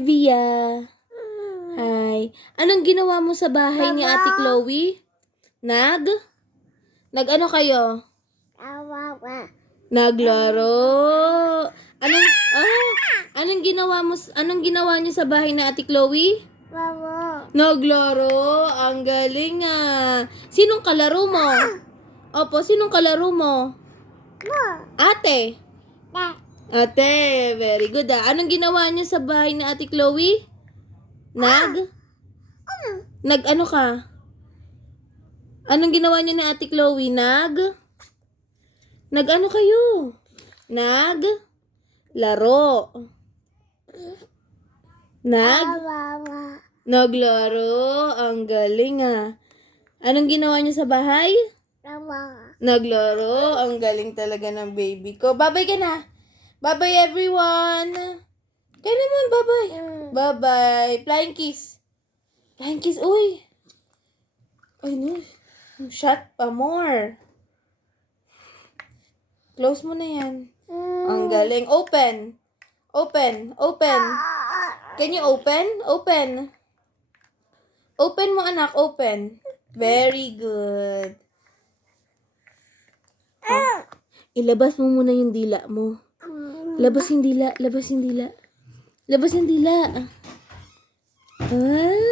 Via. Hi. Anong ginawa mo sa bahay ni Ate Chloe? Nag-ano kayo? Naglaro. Anong ginawa niyo sa bahay ni Ate Chloe? Naglaro. Ang galing ah. Sinong kalaro mo? Opo, sinong kalaro mo? Ate. Ate, very good ah. Anong ginawa niyo sa bahay ni Ate Chloe? Nag-ano ka? Anong ginawa niyo ni Ate Chloe? Nag-ano kayo? Laro. Naglaro. Ang galing ah. Anong ginawa niyo sa bahay? Naglaro. Ang galing talaga ng baby ko. Bye-bye ka na. Bye-bye everyone. Kaya naman, bye-bye. Bye-bye. Flying kiss. Flying kiss. Uy. Ay, no. Shut pa more. Close mo na yan. Ang galing. Open. Can you open? Open mo, anak. Open. Very good. Oh. Ilabas mo muna yung dila mo. Labas yung dila. Ah.